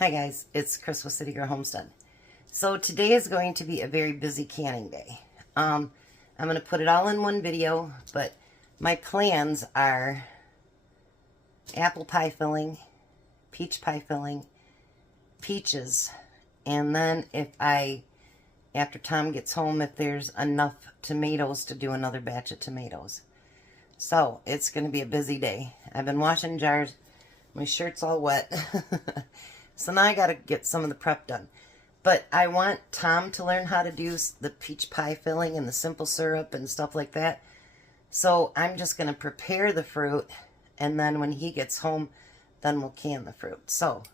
Hi guys, it's Chris with City Girl Homestead. So today is going to be a very busy canning day. I'm going to put it all in one video, but my plans are apple pie filling, peach pie filling, peaches, and then after Tom gets home, if there's enough tomatoes to do another batch of tomatoes. So it's going to be a busy day. I've been washing jars. My shirt's all wet. So now I got to get some of the prep done. But I want Tom to learn how to do the peach pie filling and the simple syrup and stuff like that. So I'm just going to prepare the fruit, and then when he gets home, then we'll can the fruit. So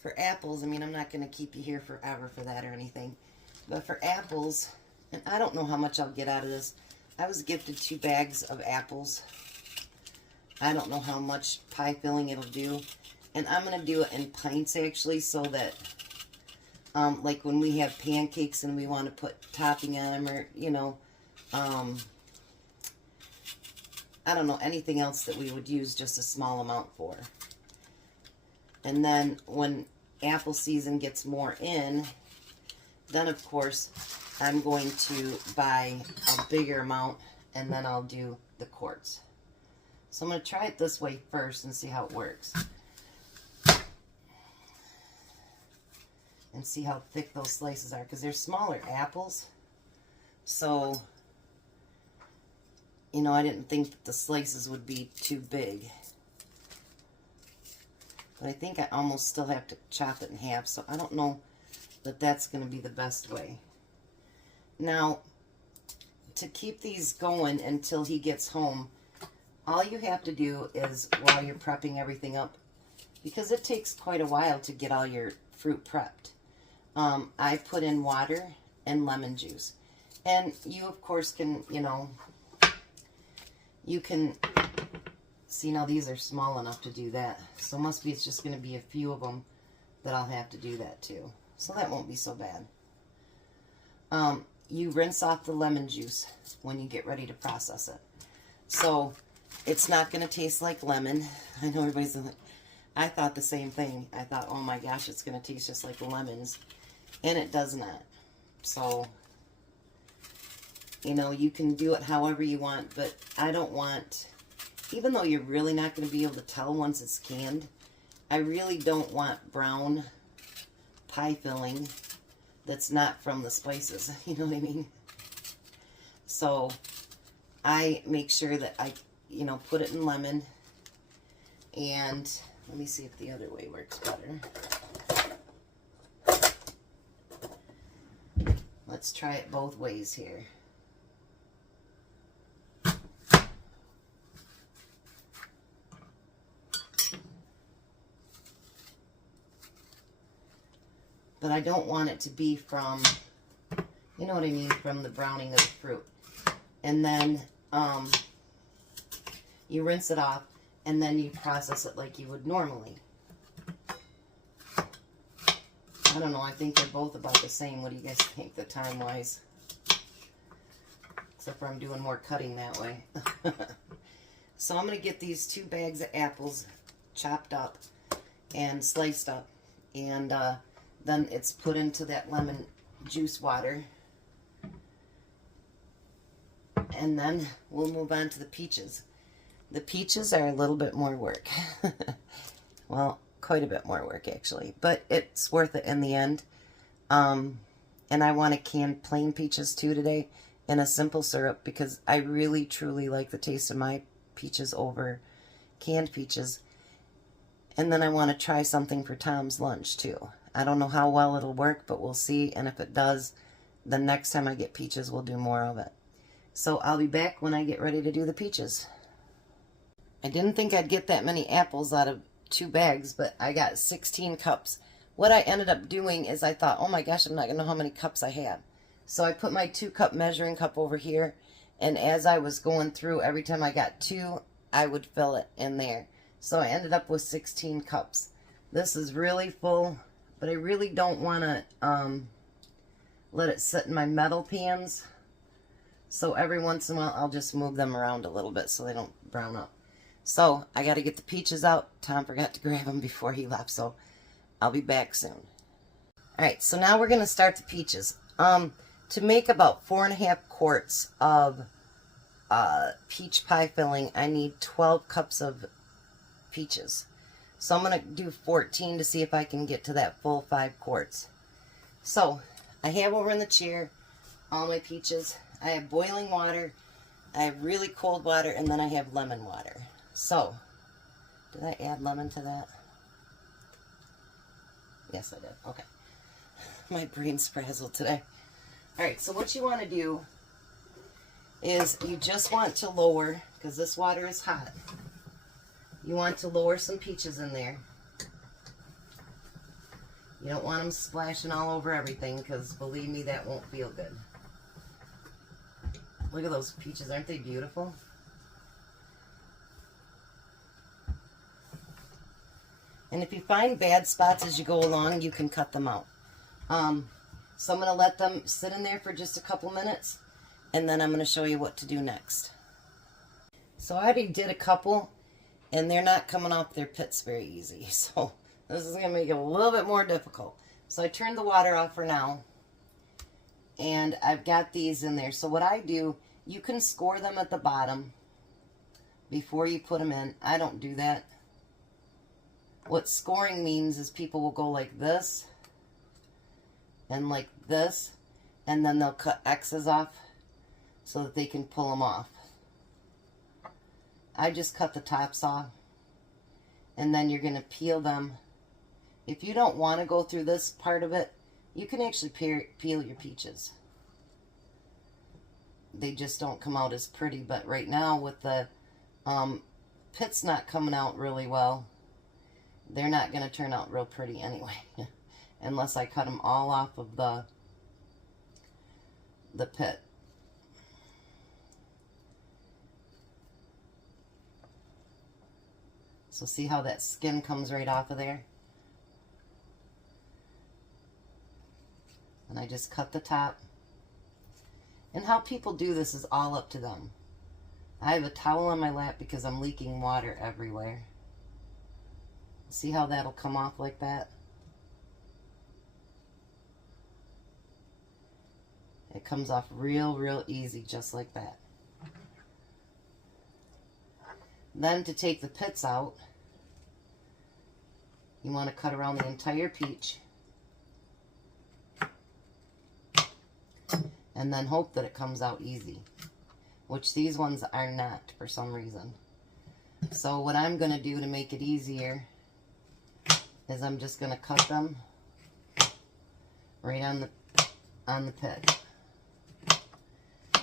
for apples, I mean, I'm not going to keep you here forever for that or anything. But for apples, and I don't know how much I'll get out of this. I was gifted 2 bags of apples. I don't know how much pie filling it'll do. And I'm going to do it in pints, actually, so that, like when we have pancakes and we want to put topping on them, or, you know, I don't know, anything else that we would use just a small amount for. And then when apple season gets more in, then, of course, I'm going to buy a bigger amount, and then I'll do the quarts. So I'm going to try it this way first and see how it works. And see how thick those slices are, because they're smaller apples. So, you know, I didn't think that the slices would be too big. But I think I almost still have to chop it in half, so I don't know that that's going to be the best way. Now, to keep these going until he gets home, all you have to do is, while you're prepping everything up, because it takes quite a while to get all your fruit prepped, I put in water and lemon juice. And you, of course, can, you know, you can see now these are small enough to do that. So must be it's just going to be a few of them that I'll have to do that too. So that won't be so bad. You rinse off the lemon juice when you get ready to process it. So it's not going to taste like lemon. I know everybody's like, I thought the same thing. I thought, oh my gosh, it's going to taste just like lemons. And it does not. So, you know, you can do it however you want, but I don't want, even though you're really not going to be able to tell once it's canned, I really don't want brown pie filling that's not from the spices. You know what I mean? So I make sure that I, you know, put it in lemon. And let me see if the other way works better. Let's try it both ways here. But I don't want it to be from, you know what I mean, from the browning of the fruit. And then you rinse it off, and then you process it like you would normally. I don't know, I think they're both about the same. What do you guys think, the time-wise? Except for I'm doing more cutting that way. So I'm going to get these 2 bags of apples chopped up and sliced up. And then it's put into that lemon juice water. And then we'll move on to the peaches. The peaches are a little bit more work. Well, quite a bit more work, actually. But it's worth it in the end. And I want to can plain peaches, too, today in a simple syrup, because I really, truly like the taste of my peaches over canned peaches. And then I want to try something for Tom's lunch, too. I don't know how well it'll work, but we'll see. And if it does, the next time I get peaches, we'll do more of it. So I'll be back when I get ready to do the peaches. I didn't think I'd get that many apples out of 2 bags, but I got 16 cups. What I ended up doing is I thought, oh my gosh, I'm not going to know how many cups I have. So I put my 2-cup measuring cup over here, and as I was going through, every time I got 2, I would fill it in there. So I ended up with 16 cups. This is really full, but I really don't want to let it sit in my metal pans. So every once in a while, I'll just move them around a little bit so they don't brown up. So I got to get the peaches out. Tom forgot to grab them before he left, so I'll be back soon. Alright, so now we're going to start the peaches. To make about 4.5 quarts of peach pie filling, I need 12 cups of peaches. So I'm going to do 14 to see if I can get to that full 5 quarts. So I have over in the chair all my peaches. I have boiling water, I have really cold water, and then I have lemon water. So, did I add lemon to that? Yes, I did. Okay. My brain's frazzled today. Alright, so what you want to do is you just want to lower, because this water is hot, you want to lower some peaches in there. You don't want them splashing all over everything, because believe me, that won't feel good. Look at those peaches, aren't they beautiful? And if you find bad spots as you go along, you can cut them out. So I'm going to let them sit in there for just a couple minutes, and then I'm going to show you what to do next. So I already did a couple, and they're not coming off their pits very easy. So this is going to make it a little bit more difficult. So I turned the water off for now, and I've got these in there. So what I do, you can score them at the bottom before you put them in. I don't do that. What scoring means is people will go like this and like this, and then they'll cut X's off so that they can pull them off. I just cut the tops off, and then you're going to peel them. If you don't want to go through this part of it, you can actually peel your peaches. They just don't come out as pretty, but right now with the pits not coming out really well, they're not going to turn out real pretty anyway, unless I cut them all off of the pit. So see how that skin comes right off of there? And I just cut the top. And how people do this is all up to them. I have a towel on my lap because I'm leaking water everywhere. See how that'll come off like that? It comes off real easy, just like that. Then to take the pits out, you want to cut around the entire peach. And then hope that it comes out easy, which these ones are not for some reason. So what I'm going to do to make it easier is I'm just going to cut them right on the pit.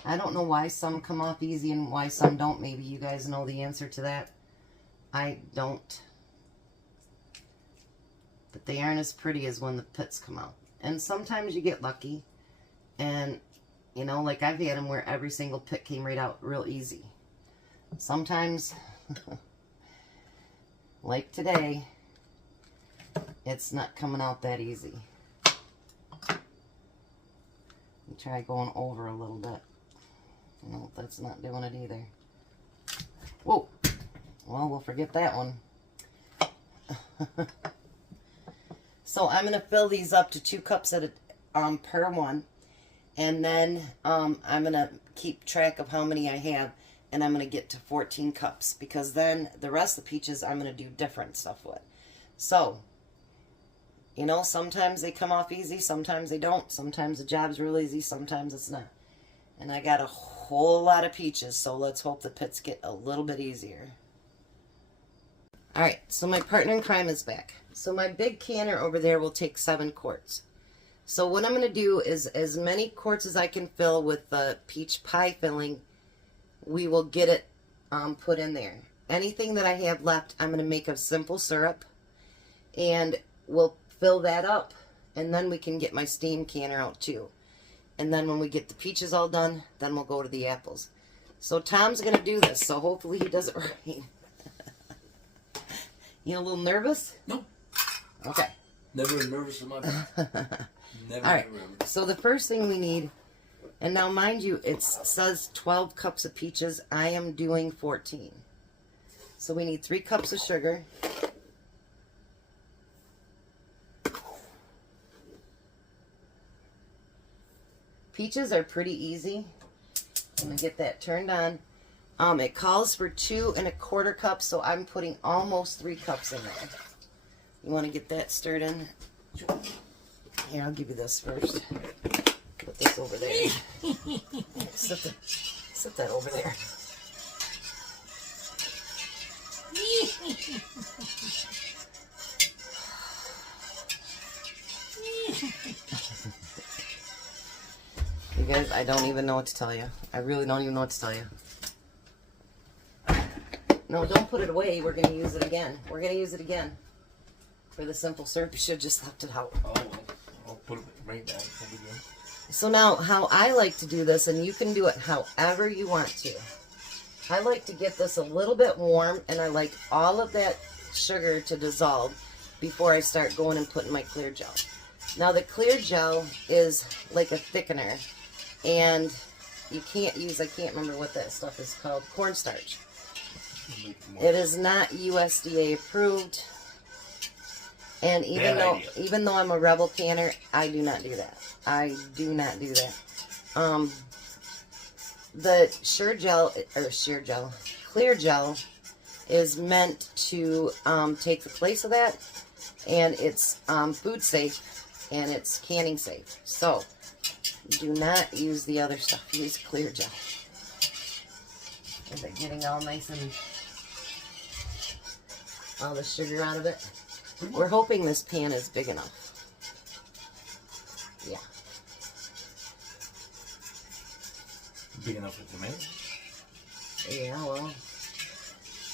I don't know why some come off easy and why some don't. Maybe you guys know the answer to that. I don't. But they aren't as pretty as when the pits come out. And sometimes you get lucky. And, you know, like I've had them where every single pit came right out real easy. Sometimes, like today, it's not coming out that easy. Let me try going over a little bit. No, that's not doing it either. Whoa. Well, we'll forget that one. So I'm going to fill these up to 2 cups at a, per one. And then I'm going to keep track of how many I have. And I'm going to get to 14 cups. Because then the rest of the peaches I'm going to do different stuff with. So, you know, sometimes they come off easy. Sometimes they don't. Sometimes the job's real easy. Sometimes it's not. And I got a whole lot of peaches, so let's hope the pits get a little bit easier. Alright, so my partner in crime is back. So my big canner over there will take 7 quarts. So what I'm going to do is as many quarts as I can fill with the peach pie filling, we will get it put in there. Anything that I have left, I'm going to make a simple syrup, and we'll fill that up, and then we can get my steam canner out too. And then when we get the peaches all done, then we'll go to the apples. So Tom's going to do this, so hopefully he does it right. You a little nervous? No. Okay. Never nervous in my life. Never. All right. So the first thing we need, and now mind you, it says 12 cups of peaches. I am doing 14. So we need 3 cups of sugar. Peaches are pretty easy. I'm gonna get that turned on. It calls for 2 1/4 cups, so I'm putting almost 3 cups in there. You want to get that stirred in? Here, I'll give you this first. Put this over there. Sit that over there. You guys, I don't even know what to tell you. I really don't even know what to tell you. No, don't put it away. We're going to use it again. We're going to use it again. For the simple syrup, you should have just left it out. Oh, well, I'll put it right down. So now, how I like to do this, and you can do it however you want to. I like to get this a little bit warm, and I like all of that sugar to dissolve before I start going and putting my clear gel. Now, the clear gel is like a thickener, and you can't use, I can't remember what that stuff is called, cornstarch. It is not USDA approved, and even though I'm a rebel canner, I do not do that. I do not do that. The clear gel is meant to take the place of that, and it's food safe and it's canning safe. So do not use the other stuff. Use clear gel. Is it getting all nice and all the sugar out of it? We're hoping this pan is big enough. Yeah. Big enough for tomatoes? Yeah, well,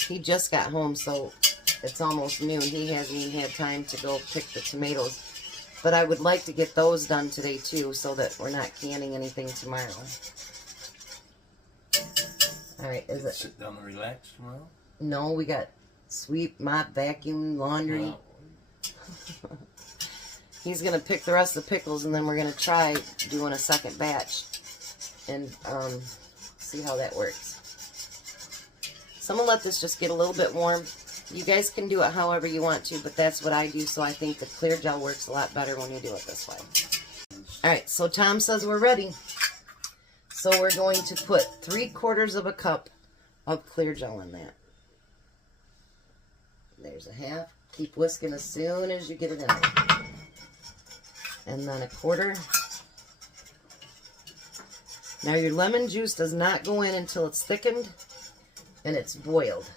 he just got home, so it's almost noon. He hasn't even had time to go pick the tomatoes. But I would like to get those done today, too, so that we're not canning anything tomorrow. All right, is it? Sit down and relax tomorrow? No, we got sweep, mop, vacuum, laundry. No. He's going to pick the rest of the pickles, and then we're going to try doing a second batch and see how that works. So I'm going to let this just get a little bit warm. You guys can do it however you want to, but that's what I do, so I think the clear gel works a lot better when you do it this way. Alright, so Tom says we're ready. So we're going to put 3/4 of a cup of clear gel in that. There's a half. Keep whisking as soon as you get it in there. And then 1/4. Now your lemon juice does not go in until it's thickened and it's boiled.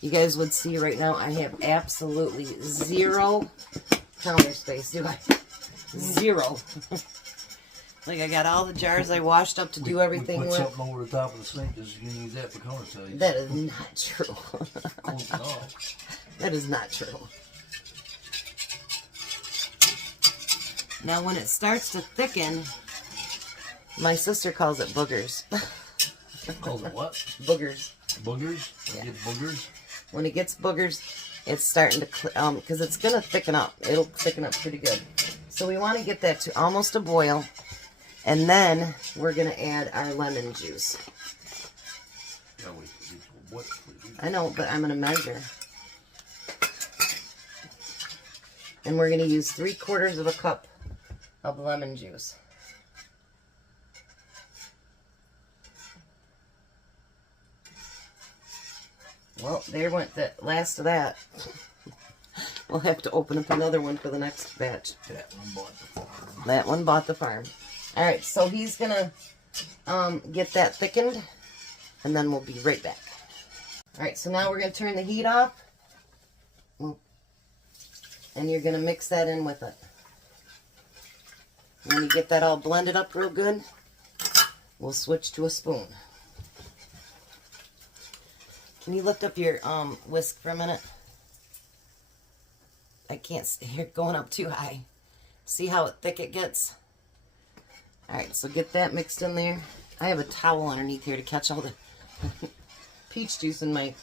You guys would see right now I have absolutely zero counter space, do I? Zero. Like I got all the jars I washed up to do everything we put with. something over the top of the sink because you can use that for counter space. That is not true. Close it off. That is not true. Now when it starts to thicken, my sister calls it boogers. Calls it what? Boogers. Boogers? Yeah. Get boogers? When it gets boogers, it's starting to, because it's going to thicken up. It'll thicken up pretty good. So we want to get that to almost a boil. And then we're going to add our lemon juice. Yeah, wait. What? I know, but I'm going to measure. And we're going to use 3/4 of a cup of lemon juice. Well, there went the last of that. We'll have to open up another one for the next batch. That one bought the farm. That one bought the farm. Alright, so he's going to get that thickened, and then we'll be right back. Alright, so now we're going to turn the heat off. And you're going to mix that in with it. When you get that all blended up real good, we'll switch to a spoon. Can you lift up your whisk for a minute? I can't see. You're going up too high. See how thick it gets? Alright, so get that mixed in there. I have a towel underneath here to catch all the peach juice, and my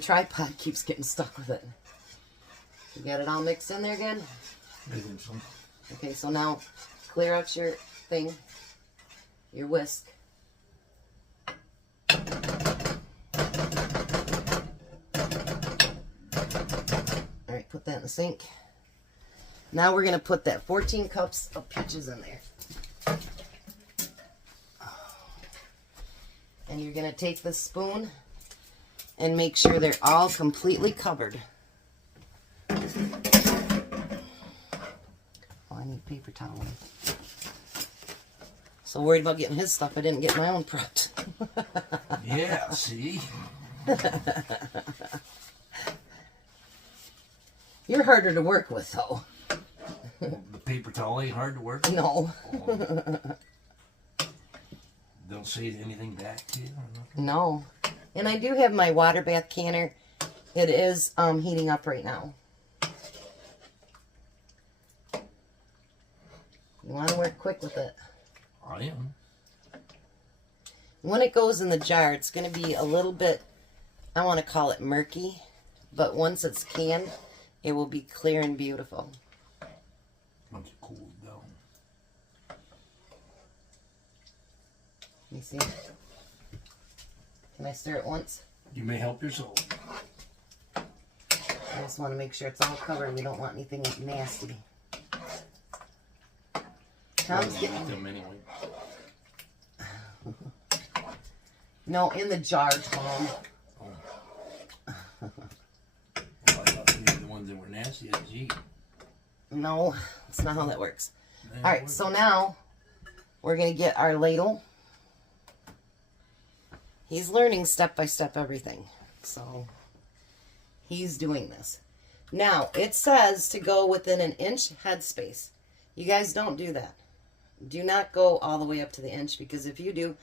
tripod keeps getting stuck with it. You got it all mixed in there good? I think so. Okay, so now clear out your thing, your whisk. Alright, put that in the sink. Now we're going to put that 14 cups of peaches in there. And you're going to take the spoon and make sure they're all completely covered. Oh, I need paper towel. So worried about getting his stuff, I didn't get my own prepped. Yeah, see? You're harder to work with, though. The paper towel ain't hard to work with? No. Don't say anything back to you or nothing? No. And I do have my water bath canner. It is heating up right now. You want to work quick with it. I am. When it goes in the jar, it's going to be a little bit, I want to call it murky. But once it's canned, it will be clear and beautiful. Once it cools down. Let me see. Can I stir it once? You may help yourself. I just want to make sure it's all covered. We don't want anything nasty. Tom's Eat getting... them anyway. No, in the jar, Tom. I thought you were the ones that were nasty as eat. No, that's not how that works. All right, so now we're going to get our ladle. He's learning step by step everything. So he's doing this. Now, it says to go within an inch headspace. You guys don't do that. Do not go all the way up to the inch, because if you do,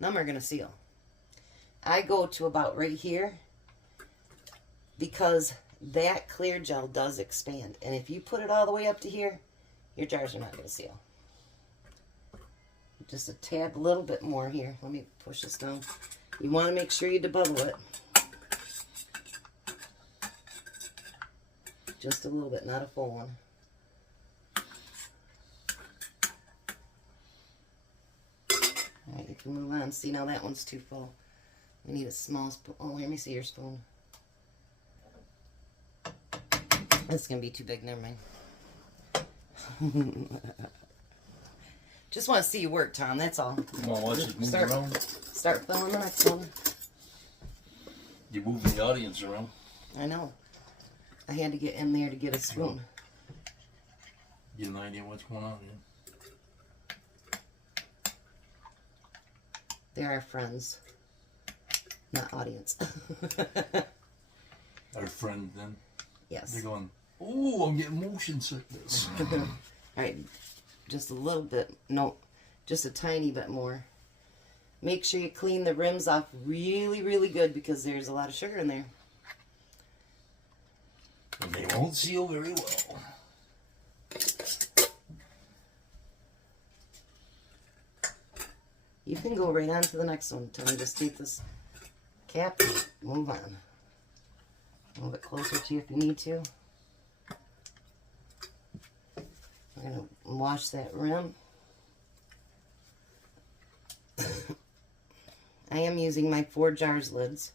none are going to seal. I go to about right here because that clear gel does expand. And if you put it all the way up to here, your jars are not going to seal. Just a tad, a little bit more here. Let me push this down. You want to make sure you debubble it. Just a little bit, not a full one. Alright, you can move on. See, now that one's too full. We need a small spoon. Oh, let me see your spoon. That's going to be too big. Never mind. Just want to see you work, Tom. That's all. Come on, watch it move around. Start filling the next one. You're moving the audience around. I know. I had to get in there to get a spoon. Get an idea what's going on here. They're our friends, not audience. Our friend then. Yes. They're going, oh, I'm getting motion sickness. All right, just a little bit. No, just a tiny bit more. Make sure you clean the rims off really, really good, because there's a lot of sugar in there. And they won't seal very well. You can go right on to the next one. Tell me, just take this cap and move on. Move it closer to you if you need to. We're going to wash that rim. I am using my 4 jars lids.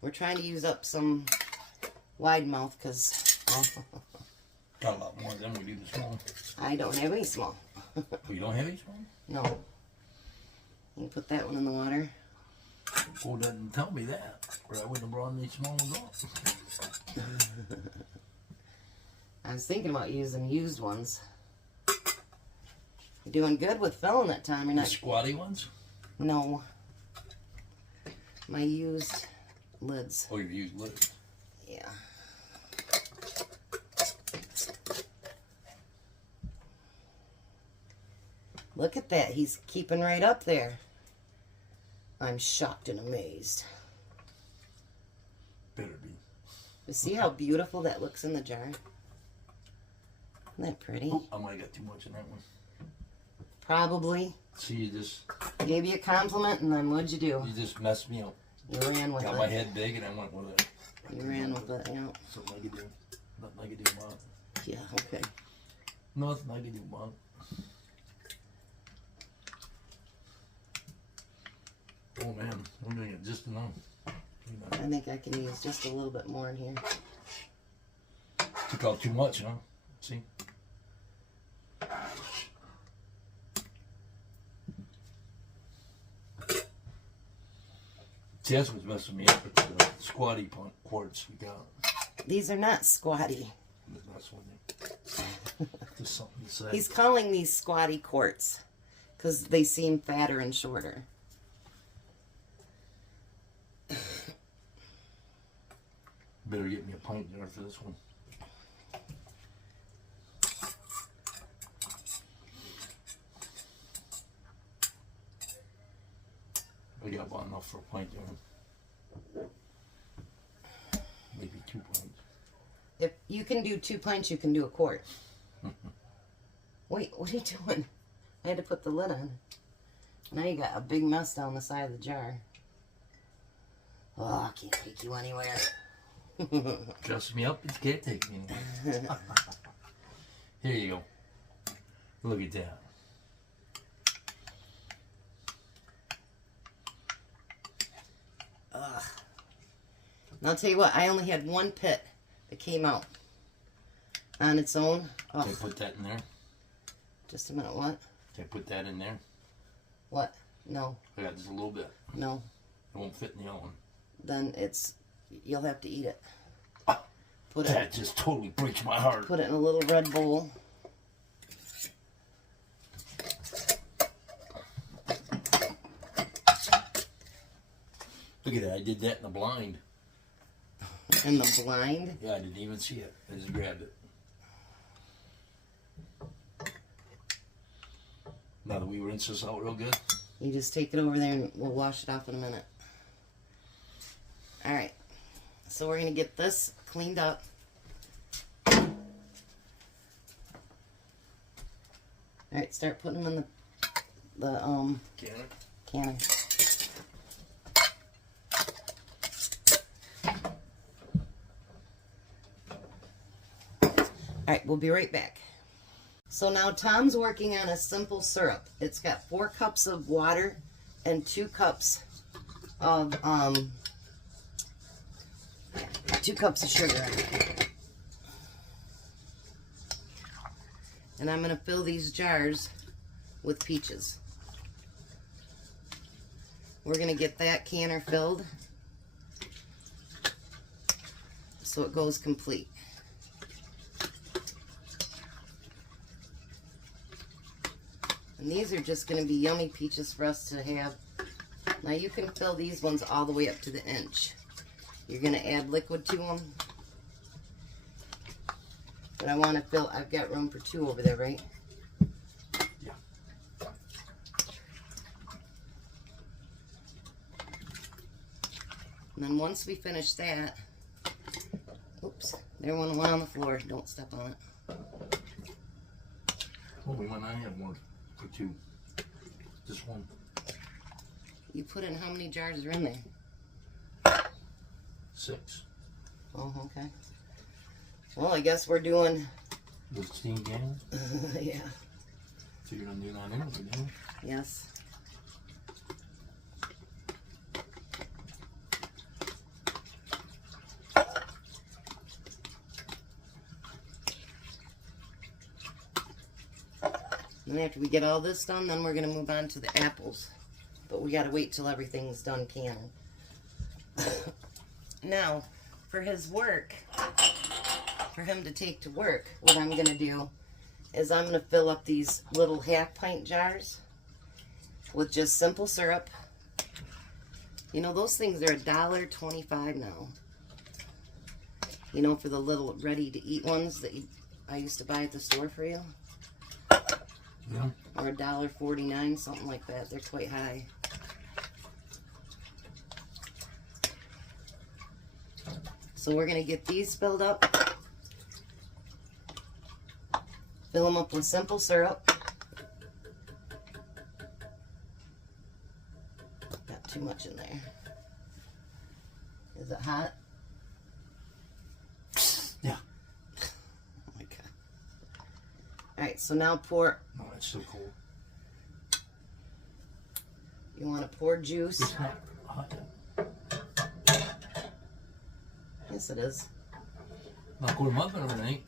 We're trying to use up some wide mouth because Got a lot more than we do the small. I don't have any small. You don't have any small? No. You can put that one in the water. Oh, doesn't tell me that, or I wouldn't have brought any small ones off. I was thinking about using used ones. You're doing good with filling that time. You're The not. squatty ones? No. My used lids. Oh, you've used lids. Yeah. Look at that. He's keeping right up there. I'm shocked and amazed. Better be. You see how beautiful that looks in the jar? Isn't that pretty? Oh, I might have got too much in that one. Probably. See, you just Gave you a compliment, and then what'd you do? messed me up. You ran with Got it. my head big and I went with it. You ran with it, yeah. Something I could do. Nothing I could do about it. Yeah, okay. Nothing I could do about it. Oh man, I'm doing it just enough. I think I can use just a little bit more in here. Took out too much, huh? See? See, that's what's messing me up with the squatty quartz we got. These are not squatty. That's one. Just something to say. He's calling these squatty quartz because they seem fatter and shorter. Better get me a pint jar for this one. I got about enough for a pint jar. Maybe 2 pints. If you can do 2 pints, you can do a quart. Wait, what are you doing? I had to put the lid on. Now you got a big mess down the side of the jar. Oh, I can't take you anywhere. Dress me up, you can't take me anywhere. Here you go. Look at that. Ugh. And I'll tell you what, I only had 1 pit that came out on its own. Can I put that in there? Just a minute, what? Can I put that in there? What? No. I got just a little bit. No. It won't fit in the other one. Then you'll have to eat it. That just totally breaks my heart. Put it in a little red bowl. Look at that, I did that in the blind. In the blind? Yeah, I didn't even see it. I just grabbed it. Now that we rinse this out real good. You just take it over there and we'll wash it off in a minute. Alright. So we're going to get this cleaned up. Alright, start putting them in the canner. Alright, we'll be right back. So now Tom's working on a simple syrup. It's got 4 cups of water and 2 cups of 2 cups of sugar. And I'm going to fill these jars with peaches. We're going to get that canner filled so it goes complete. And these are just going to be yummy peaches for us to have. Now you can fill these ones all the way up to the inch. You're going to add liquid to them. But I want to fill, I've got room for 2 over there, right? Yeah. And then once we finish that, oops, there one on the floor. Don't step on it. Well, we might not have one for 2. Just 1. You put in how many jars are in there? 6. Oh, okay. Well, I guess we're doing... 16 gallons? Yeah. So you're going to do 9 ounces, didn't you? Yes. And after we get all this done, then we're going to move on to the apples. But we got to wait till everything's done canning. Now, for his work, for him to take to work, what I'm going to do is I'm going to fill up these little half-pint jars with just simple syrup. You know, those things are $1.25 now. You know, for the little ready-to-eat ones that I used to buy at the store for you. Yeah. Or $1.49, something like that. They're quite high. So we're going to get these filled up. Fill them up with simple syrup. Got too much in there. Is it hot? Yeah. Oh my God. Alright, so now pour... No, it's so cold. You want to pour juice? It's not hot yet. Yes, it is. Not cold enough or anything.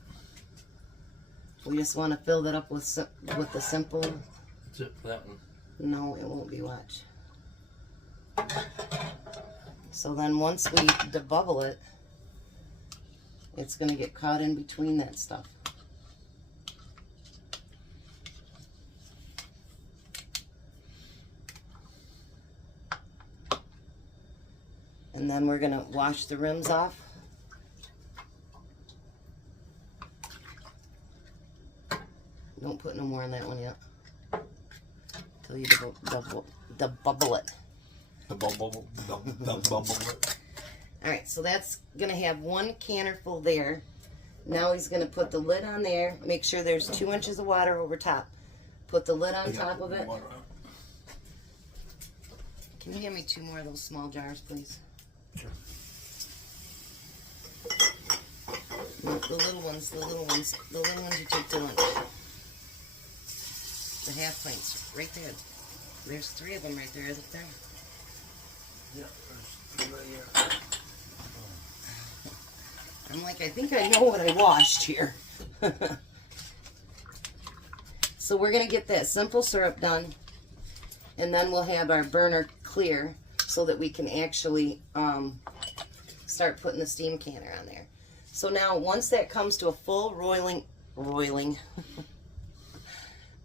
We just want to fill that up with the simple... That's it for that one. No, it won't be. Watch. So then once we debubble it, it's going to get caught in between that stuff. And then we're going to wash the rims off. Don't put no more on that one yet. Till you debubble it. Alright, so that's going to have one canner full there. Now he's going to put the lid on there. Make sure there's 2 inches of water over top. Put the lid on top of it. Can you give me 2 more of those small jars, please? Sure. No, the little ones you take to lunch. The half pints, right there. There's 3 of them right there, isn't there? Yeah, there's 3 right here. I'm like, I think I know what I washed here. So we're going to get that simple syrup done, and then we'll have our burner clear so that we can actually start putting the steam canner on there. So now once that comes to a full roiling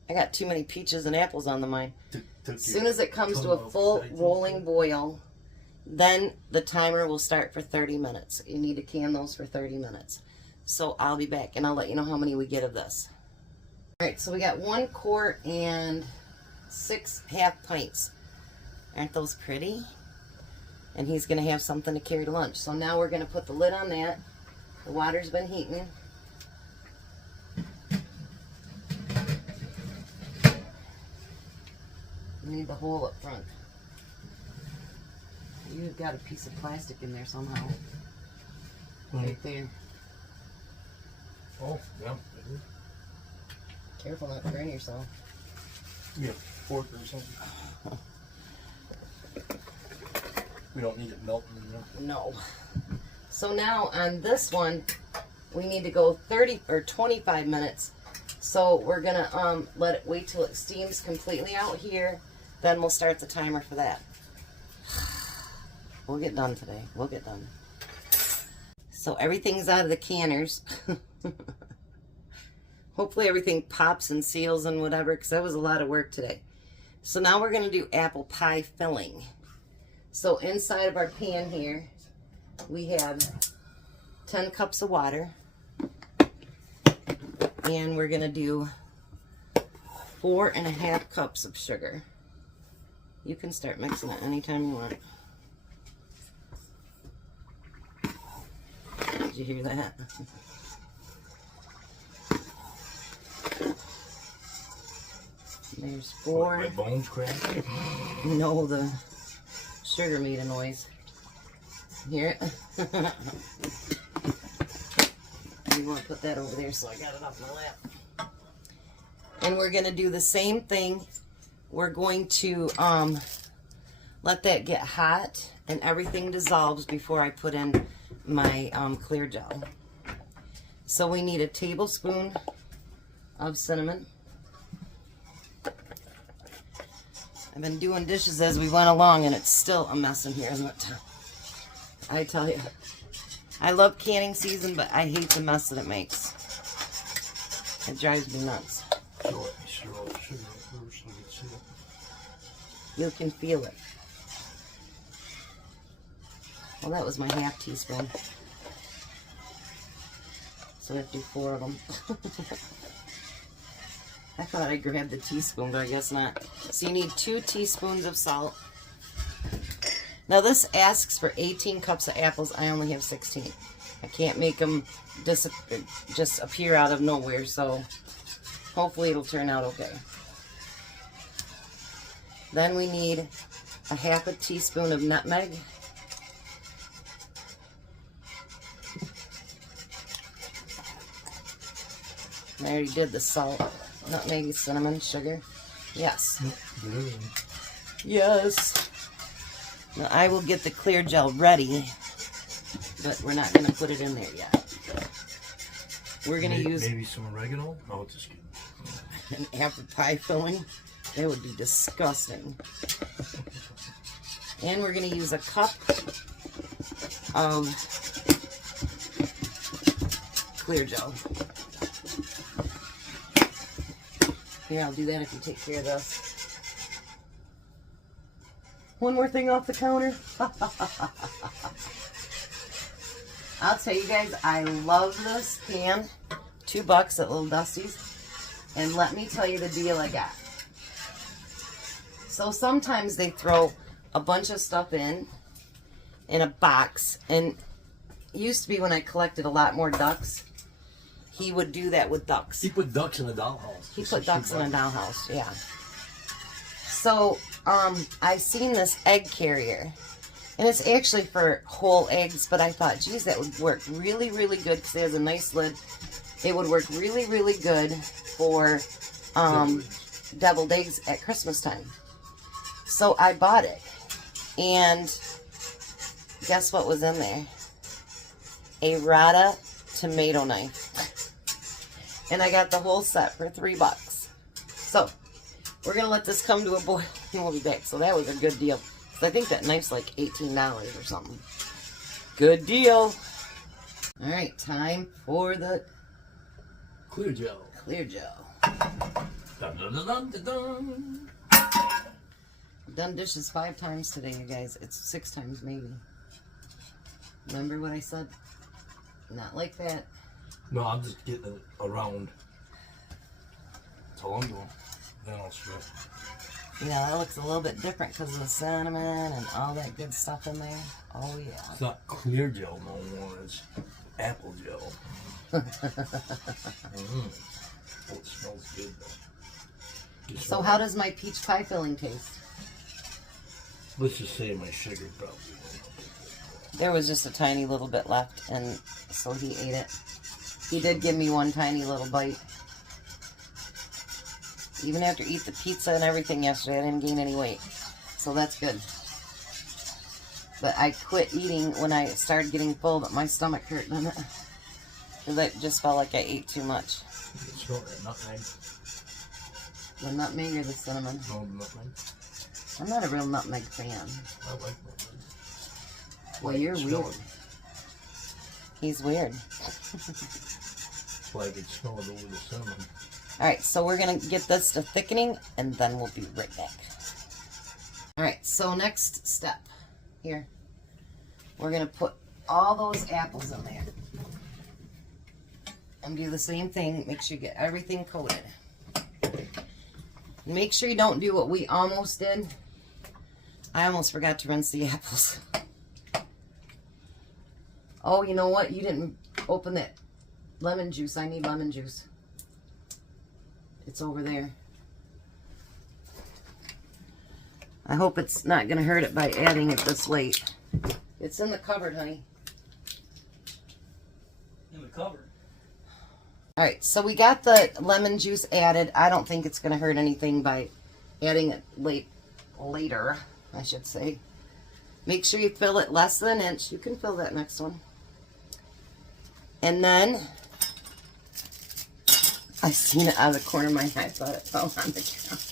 I got too many peaches and apples on the mind. As soon as it comes to a full rolling boil, then the timer will start for 30 minutes. You need to can those for 30 minutes. So I'll be back and I'll let you know how many we get of this. Alright, so we got 1 quart and 6 half pints. Aren't those pretty? And he's going to have something to carry to lunch. So now we're going to put the lid on that. The water's been heating. You need the hole up front. You've got a piece of plastic in there somehow. Right there. Oh, yeah. Careful not to burn yourself. Yeah, fork or something. We don't need it melting in there. No. So now on this one, we need to go 30 or 25 minutes. So we're gonna let it wait till it steams completely out here. Then we'll start the timer for that. We'll get done today. We'll get done. So everything's out of the canners. Hopefully everything pops and seals and whatever, because that was a lot of work today. So now we're going to do apple pie filling. So inside of our pan here, we have 10 cups of water. And we're going to do 4.5 cups of sugar. You can start mixing it anytime you want. Did you hear that? There's 4. My bones crack? No, the sugar made a noise. Hear it? You want to put that over there so I got it off my lap. And we're going to do the same thing. We're going to let that get hot and everything dissolves before I put in my clear gel. So we need a tablespoon of cinnamon. I've been doing dishes as we went along and it's still a mess in here, isn't it? I tell you. I love canning season, but I hate the mess that it makes. It drives me nuts. You can feel it. Well, that was my half teaspoon. So I have to do 4 of them. I thought I grabbed the teaspoon, but I guess not. So you need 2 teaspoons of salt. Now this asks for 18 cups of apples. I only have 16. I can't make them just appear out of nowhere, so hopefully it'll turn out okay. Then we need a half a teaspoon of nutmeg. I already did the salt, nutmeg, cinnamon, sugar. Yes. Yes. Now I will get the clear gel ready, but we're not going to put it in there yet. We're going to use maybe some oregano. No, just kidding. An apple pie filling. That would be disgusting. And we're going to use a cup of clear gel. Here, I'll do that if you take care of this. One more thing off the counter. I'll tell you guys, I love this can. $2 at Little Dusty's. And let me tell you the deal I got. So sometimes they throw a bunch of stuff in a box. And it used to be when I collected a lot more ducks, he would do that with ducks. He put ducks in a dollhouse. He put ducks in a dollhouse, yeah. So, I've seen this egg carrier. And it's actually for whole eggs, but I thought, geez, that would work really, really good because it has a nice lid. It would work really, really good for deviled eggs at Christmas time. So I bought it. And guess what was in there? A Rata tomato knife. And I got the whole set for $3. So, we're going to let this come to a boil and we'll be back. So that was a good deal. I think that knife's like $18 or something. Good deal. Alright, time for the clear gel. Clear gel. Dun, dun, dun, dun, dun, dun. I've done dishes 5 times today, you guys. It's 6 times maybe. Remember what I said? Not like that. No, I'm just getting it around. That's all I'm doing. Then I'll strip. You know, that looks a little bit different because of the cinnamon and all that good stuff in there. Oh, yeah. It's not clear gel no more. It's apple gel. Oh, it smells good, though. So how does my peach pie filling taste? Let's just say my sugar probably. There was just a tiny little bit left, and so he ate it. He did give me one tiny little bite. Even after eat the pizza and everything yesterday, I didn't gain any weight. So that's good. But I quit eating when I started getting full, but my stomach hurt, didn't it? Because I just felt like I ate too much. You can smell that nutmeg. The nutmeg or the cinnamon? No, the nutmeg. I'm not a real nutmeg fan. I like nutmeg. Well, you're weird. He's weird. That's why I can smell it over the cinnamon. Alright, so we're going to get this to thickening, and then we'll be right back. Alright, so next step. Here. We're going to put all those apples in there. And do the same thing. Make sure you get everything coated. Make sure you don't do what we almost did. I almost forgot to rinse the apples. Oh, you know what? You didn't open that lemon juice. I need lemon juice. It's over there. I hope it's not going to hurt it by adding it this late. It's in the cupboard, honey. In the cupboard? Alright, so we got the lemon juice added. I don't think it's going to hurt anything by adding it later, I should say. Make sure you fill it less than an inch. You can fill that next one. And then, I seen it out of the corner of my eye. I thought it fell on the ground.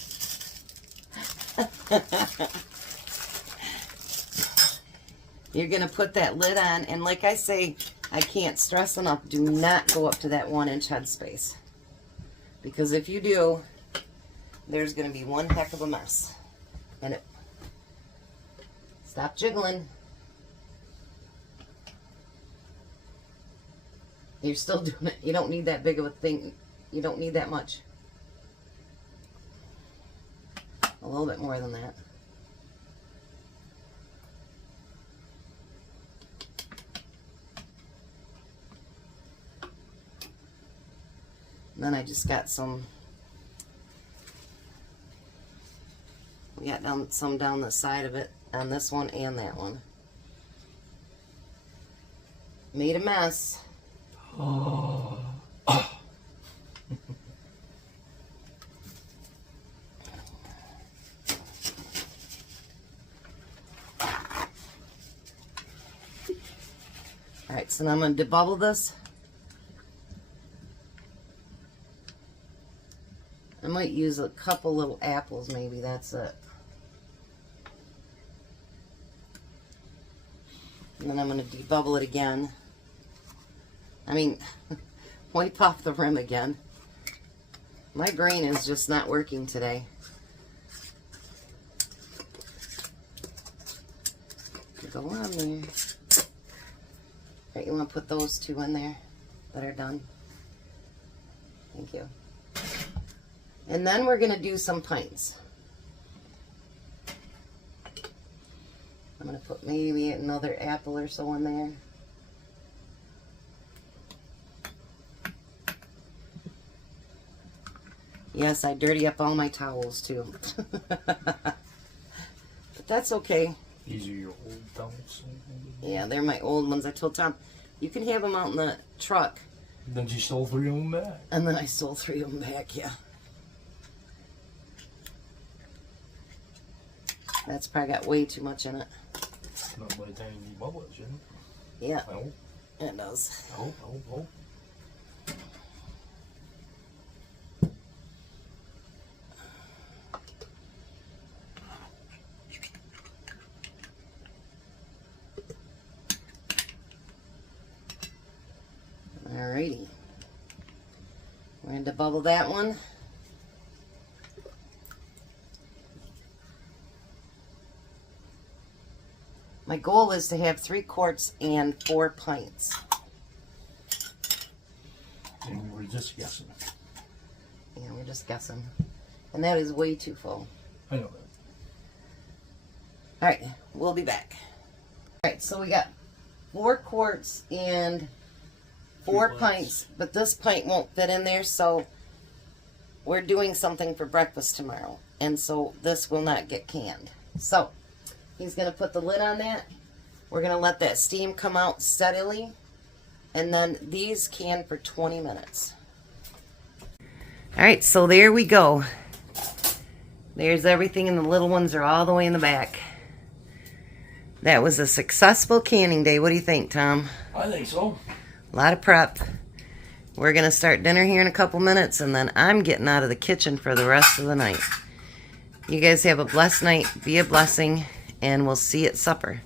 You're going to put that lid on. And like I say, I can't stress enough, do not go up to that 1-inch headspace. Because if you do, there's going to be one heck of a mess. And it... Stop jiggling. You're still doing it. You don't need that big of a thing. You don't need that much. A little bit more than that. And then I just got some, we got some down the side of it on this one and that one. Made a mess. Oh. Alright, so now I'm going to debubble this. I might use a couple little apples, maybe, that's it. And then I'm going to debubble it again. I mean, wipe off the rim again. My brain is just not working today. Go on there. Right, you want to put those two in there that are done. Thank you. And then we're going to do some pints. I'm going to put maybe another apple or so in there. Yes, I dirty up all my towels too. But that's okay. These are your old towels? Yeah, they're my old ones. I told Tom, you can have them out in the truck. Then she stole 3 of them back. And then I stole 3 of them back, yeah. That's probably got way too much in it. Not by the time you bubble it, shouldn't it? Yeah, I hope. it does. I hope. Alrighty. We're going to bubble that one. My goal is to have 3 quarts and 4 pints. And we're just guessing. Yeah, we're just guessing. And that is way too full. I know that. Alright, we'll be back. Alright, so we got 4 quarts and 4 pints, but this pint won't fit in there, so we're doing something for breakfast tomorrow, and so this will not get canned. So he's going to put the lid on that. We're going to let that steam come out steadily, and then these can for 20 minutes. Alright, so there we go. There's everything, and the little ones are all the way in the back. That was a successful canning day. What do you think, Tom? I think so. A lot of prep. We're going to start dinner here in a couple minutes, and then I'm getting out of the kitchen for the rest of the night. You guys have a blessed night. Be a blessing, and we'll see you at supper.